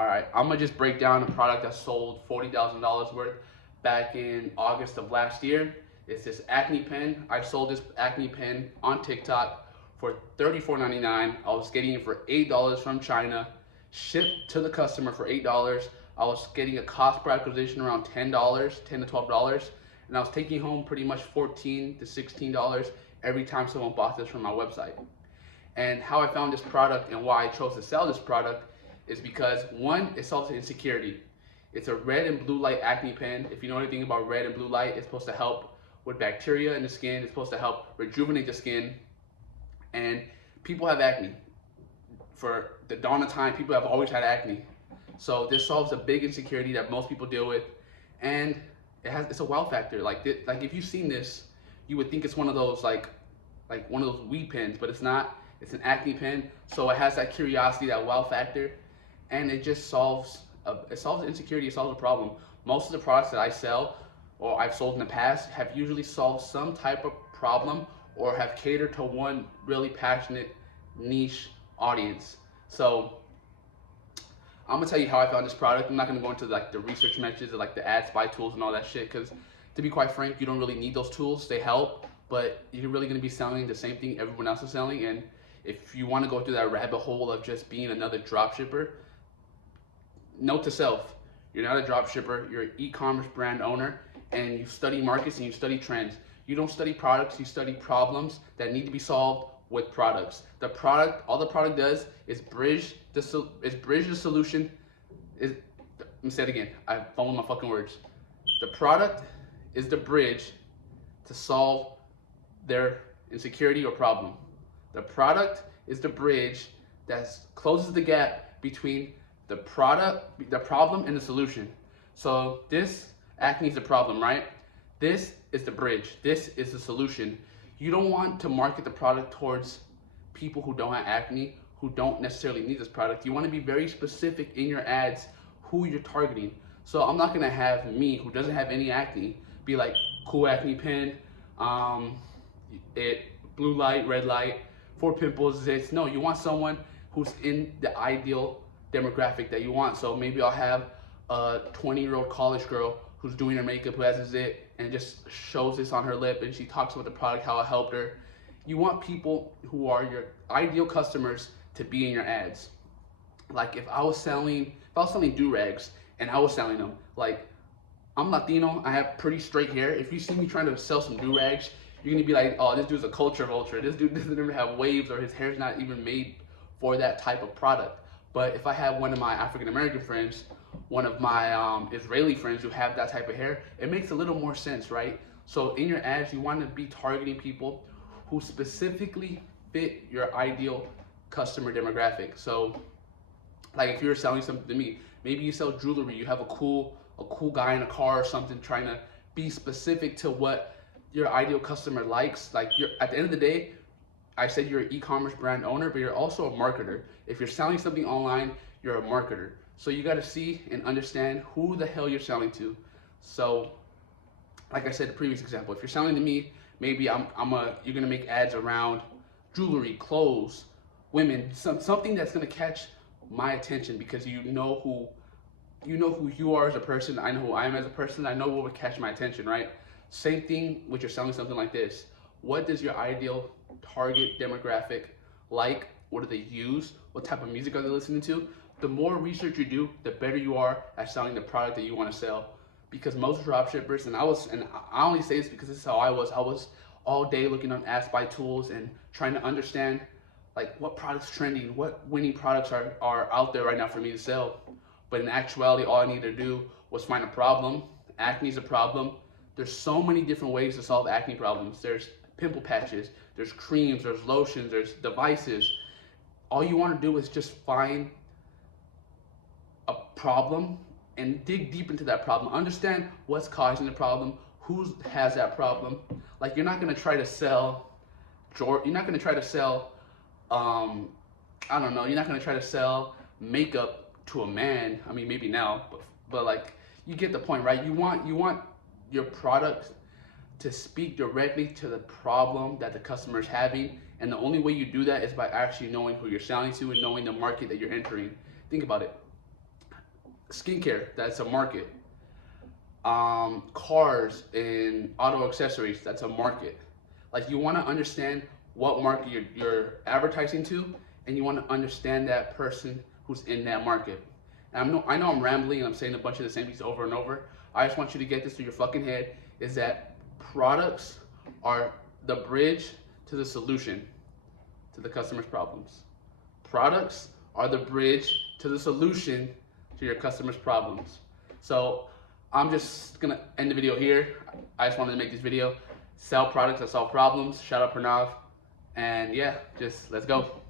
All right, I'm gonna just break down a product that sold $40,000 worth back in August of last year. It's this acne pen. I sold this acne pen on TikTok for $34.99. I was getting it for $8 from China, shipped to the customer for $8. I was getting a cost per acquisition around $10, $10 to $12, and I was taking home pretty much $14 to $16 every time someone bought this from my website. And how I found this product and why I chose to sell this product is because one, it solves insecurity. It's a red and blue light acne pen. If you know anything about red and blue light, it's supposed to help with bacteria in the skin. It's supposed to help rejuvenate the skin. And people have acne. For the dawn of time, people have always had acne. So this solves a big insecurity that most people deal with. And it's a wow factor. Like if you've seen this, you would think it's one of those like one of those weed pens, but it's not. It's an acne pen, so it has that curiosity, that wow factor, and it just solves insecurity. It solves a problem. Most of the products that I sell or I've sold in the past have usually solved some type of problem or have catered to one really passionate niche audience. So I'm gonna tell you how I found this product. I'm not gonna go into like the research methods or like the ad spy tools and all that shit, because to be quite frank, you don't really need those tools. They help, but you're really gonna be selling the same thing everyone else is selling. And if you want to go through that rabbit hole of just being another drop shipper, note to self, you're not a drop shipper, you're an e-commerce brand owner, and you study markets and you study trends. You don't study products, you study problems that need to be solved with products. All the product does is bridge the solution. Let me say it again, I fumbled my fucking words. The product is the bridge to solve their insecurity or problem. The product is the bridge that closes the gap between the problem, and the solution. So this acne is the problem, right? This is the bridge. This is the solution. You don't want to market the product towards people who don't have acne, who don't necessarily need this product. You want to be very specific in your ads who you're targeting. So I'm not gonna have me, who doesn't have any acne, be like, cool acne pen, blue light, red light, for pimples. No, you want someone who's in the ideal demographic that you want. So maybe I'll have a 20-year-old college girl who's doing her makeup, who has a zit, and just shows this on her lip, and she talks about the product, how it helped her. You want people who are your ideal customers to be in your ads. Like if I was selling do-rags and I was selling them, like I'm Latino, I have pretty straight hair. If you see me trying to sell some do-rags, you're gonna be like, oh, this dude's a culture vulture. This dude doesn't even have waves, or his hair's not even made for that type of product. But if I have one of my African American friends, one of my Israeli friends who have that type of hair, it makes a little more sense, right? So in your ads, you want to be targeting people who specifically fit your ideal customer demographic. So like if you're selling something to me, maybe you sell jewelry, you have a cool guy in a car or something, trying to be specific to what your ideal customer likes. Like at the end of the day, I said you're an e-commerce brand owner, but you're also a marketer. If you're selling something online, you're a marketer. So you got to see and understand who the hell you're selling to. So like I said, the previous example, if you're selling to me, maybe you're gonna make ads around jewelry, clothes, women, something that's gonna catch my attention, because you know who you are as a person. I know who I am as a person. I know what would catch my attention, right? Same thing with you're selling something like this. What does your ideal target demographic like? What do they use? What type of music are they listening to? The more research you do, the better you are at selling the product that you want to sell. Because most dropshippers, and I only say this because this is how I was all day looking on ad spy tools and trying to understand like what products trending, what winning products are out there right now for me to sell. But in actuality, all I needed to do was find a problem. Acne is a problem. There's so many different ways to solve acne problems. There's pimple patches, there's creams, there's lotions, there's devices. All you want to do is just find a problem and dig deep into that problem. Understand what's causing the problem, who has that problem. Like you're not gonna try to sell I don't know, you're not gonna try to sell makeup to a man. I mean, maybe now, but like you get the point, right? You want your product to speak directly to the problem that the customer is having, and the only way you do that is by actually knowing who you're selling to and knowing the market that you're entering. Think about it. skincare, that's a market. Cars and auto accessories, that's a market. Like, you want to understand what market you're advertising to, and you want to understand that person who's in that market. And I know I'm rambling and I'm saying a bunch of the same things over and over. I just want you to get this through your fucking head, is that products are the bridge to the solution to the customer's problems. Products are the bridge to the solution to your customer's problems. So I'm just gonna end the video here. I just wanted to make this video. Sell products that solve problems. Shout out Pranav. And yeah, just let's go.